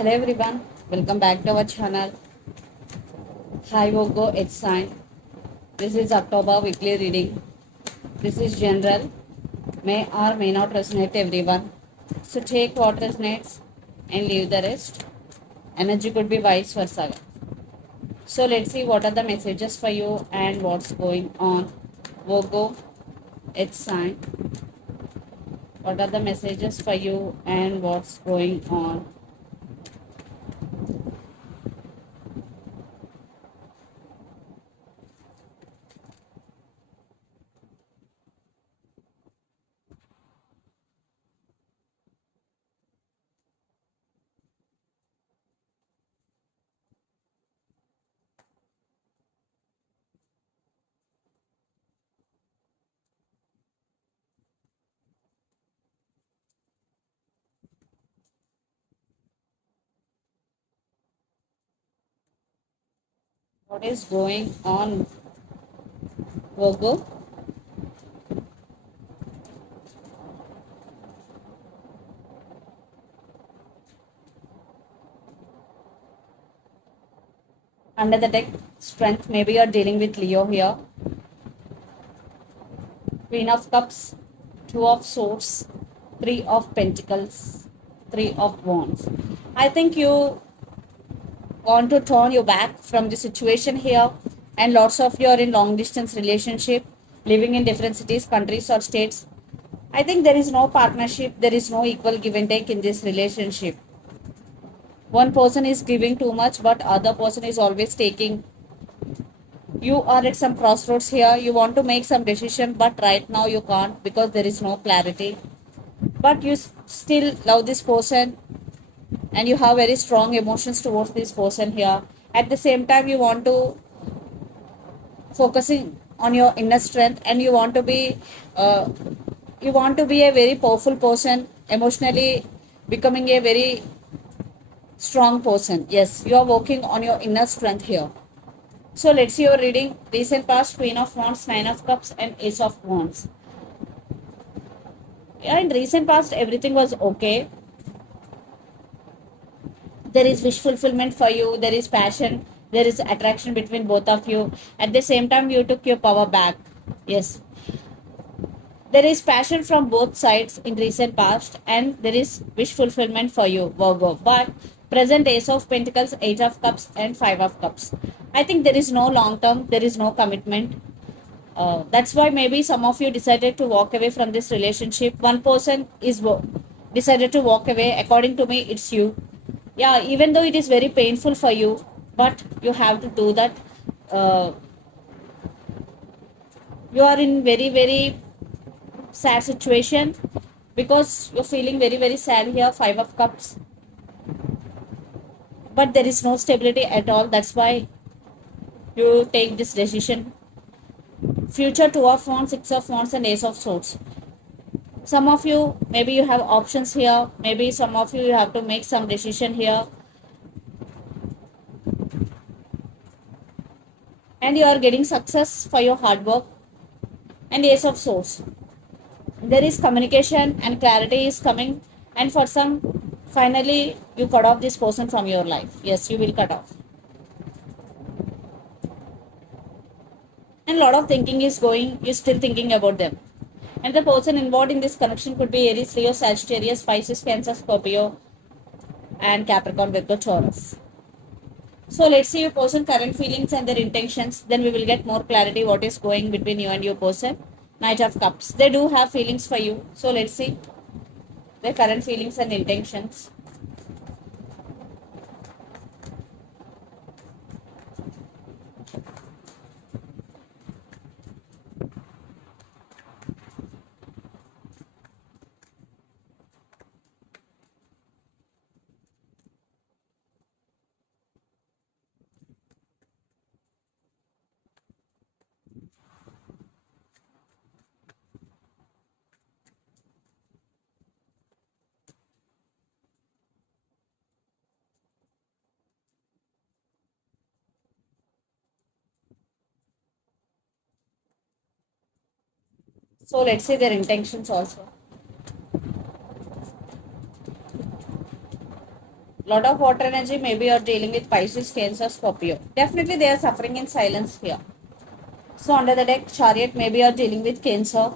Hello everyone, welcome back to our channel. Hi Vogo, it's sign. This is October weekly reading. This is general, may or may not resonate everyone. So take what resonates and leave the rest. Energy could be vice versa. So let's see what are the messages for you and what's going on. Vogo, it's sign. What are the messages for you and what's going on? What is going on, Vogo? Under the deck, strength. Maybe you're dealing with Leo here. Queen of Cups, Two of Swords, Three of Pentacles, Three of Wands. I think you want to turn your back from the situation here, and lots of you are in long distance relationship, living in different cities, countries, or states. I think there is no partnership, there is no equal give and take in this relationship. One person is giving too much, but other person is always taking. You are at some crossroads here, you want to make some decision, but right now you can't because there is no clarity. But you still love this person and you have very strong emotions towards this person here. At the same time, you want to focusing on your inner strength, and uh, you want to be a very powerful person, emotionally becoming a very strong person. Yes, you are working on your inner strength here. So let's see your reading. Recent past, Queen of Wands, Nine of Cups, and Ace of Wands. Yeah, in recent past, everything was okay. There is wish fulfillment for you, there is passion, there is attraction between both of you. At the same time, you took your power back. Yes, there is passion from both sides in recent past, and there is wish fulfillment for you, Virgo. But present, Ace of Pentacles, Eight of Cups, and Five of Cups. I think there is no long term, there is no commitment. That's why maybe some of you decided to walk away from this relationship. One person is decided to walk away. According to me, it's you. Yeah, even though it is very painful for you, but you have to do that. Uh, you are in very sad situation because you're feeling very sad here. Five of Cups, but there is no stability at all. That's why you take this decision. Future, Two of Wands, Six of Wands, and Ace of Swords. Some of you, maybe you have options here, maybe some of you have to make some decision here, and you are getting success for your hard work. And Ace of Swords, there is communication and clarity is coming, and for some, finally you cut off this person from your life. Yes, you will cut off, and a lot of thinking is going, you're still thinking about them. And the person involved in this connection could be Aries, Leo, Sagittarius, Pisces, Cancer, Scorpio, and Capricorn, Virgo, Taurus. So let's see your person current feelings and their intentions. Then we will get more clarity what is going between you and your person. Knight of Cups. They do have feelings for you. So let's see their current feelings and intentions. So let's see their intentions also. Lot of water energy. Maybe you're dealing with Pisces, Cancer, Scorpio. Definitely they are suffering in silence here. So under the deck, Chariot, maybe you're dealing with Cancer,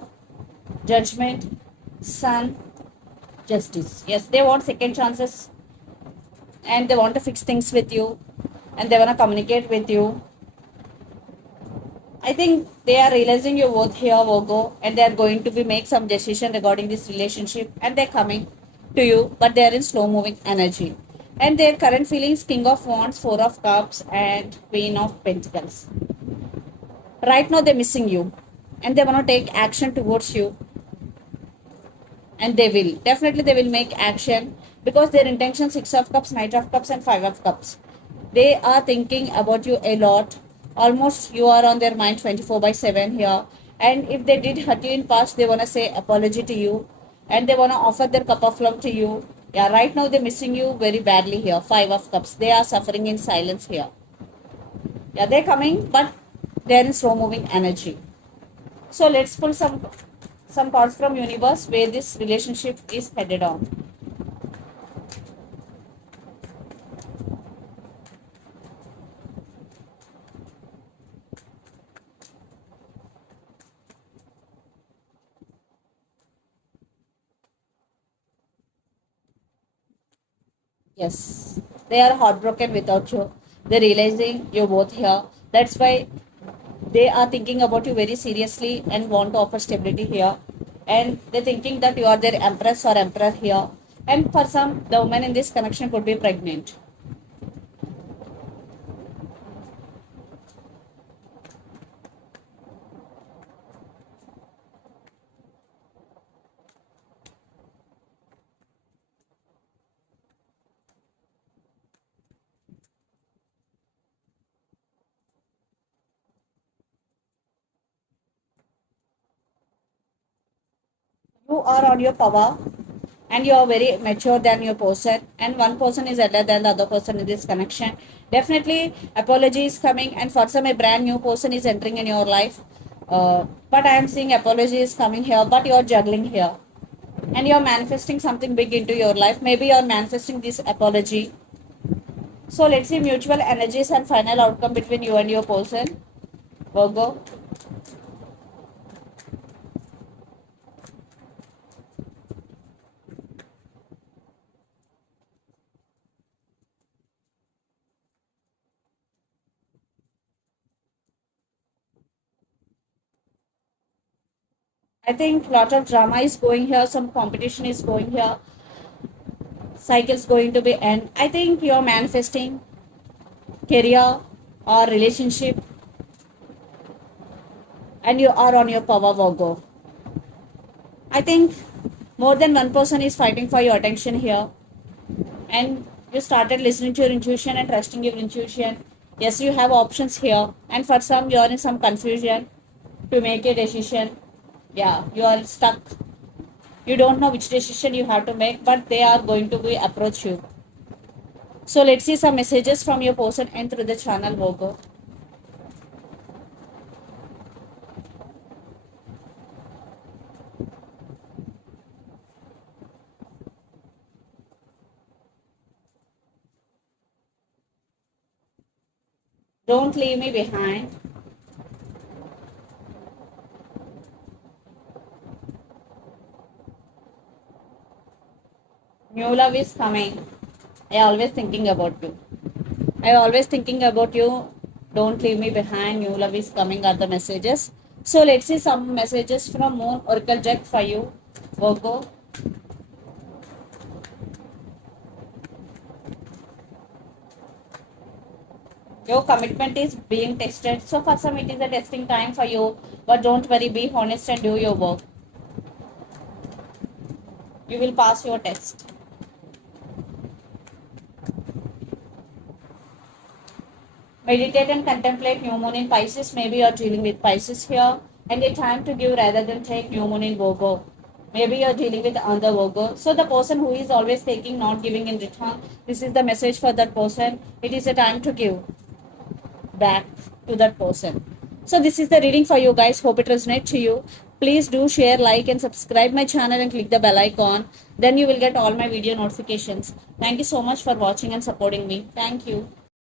Judgment, Sun, Justice. Yes, they want second chances and they want to fix things with you and they want to communicate with you. I think they are realizing your worth here, Virgo, and they are going to be make some decision regarding this relationship and they're coming to you, but they are in slow moving energy. And their current feelings, King of Wands, Four of Cups, and Queen of Pentacles. Right now they're missing you and they want to take action towards you, and they will definitely they will make action because their intention, Six of Cups, Knight of Cups, and Five of Cups. They are thinking about you a lot. Almost you are on their mind 24/7 here. And if they did hurt you in past, they want to say apology to you and they want to offer their cup of love to you. Yeah, right now they're missing you very badly here. Five of Cups. They are suffering in silence here. Yeah, they're coming, but they're in slow moving energy. So let's pull some cards from universe where this relationship is headed on. Yes, they are heartbroken without you. They're realizing you're both here. That's why they are thinking about you very seriously and want to offer stability here. And they're thinking that you are their empress or emperor here. And for some, the woman in this connection could be pregnant. You are on your power and you are very mature than your person, and one person is elder than the other person in this connection. Definitely apology is coming, and for some a brand new person is entering in your life. But I am seeing apology is coming here, but you are juggling here and you are manifesting something big into your life. Maybe you are manifesting this apology. So let's see mutual energies and final outcome between you and your person, Virgo. I think lot of drama is going here, some competition is going here, cycles going to be end. I think you're manifesting career or relationship and you are on your power, Virgo. I think more than one person is fighting for your attention here, and you started listening to your intuition and trusting your intuition. Yes, you have options here, and for some, you are in some confusion to make a decision. Yeah, you are stuck. You don't know which decision you have to make, but they are going to be approach you. So let's see some messages from your person and through the channel, Virgo. Don't leave me behind. New love is coming. I always thinking about you. I always thinking about you. Don't leave me behind. New love is coming are the messages. So let's see some messages from Moon Oracle deck for you, Virgo. Your commitment is being tested. So for some it is a testing time for you. But don't worry, be honest and do your work. You will pass your test. Meditate and contemplate new moon in Pisces. Maybe you're dealing with Pisces here. And a time to give rather than take new moon in Virgo. Maybe you're dealing with another Virgo. So the person who is always taking, not giving in return, this is the message for that person. It is a time to give back to that person. So this is the reading for you guys. Hope it resonates to you. Please do share, like and subscribe my channel and click the bell icon. Then you will get all my video notifications. Thank you so much for watching and supporting me. Thank you.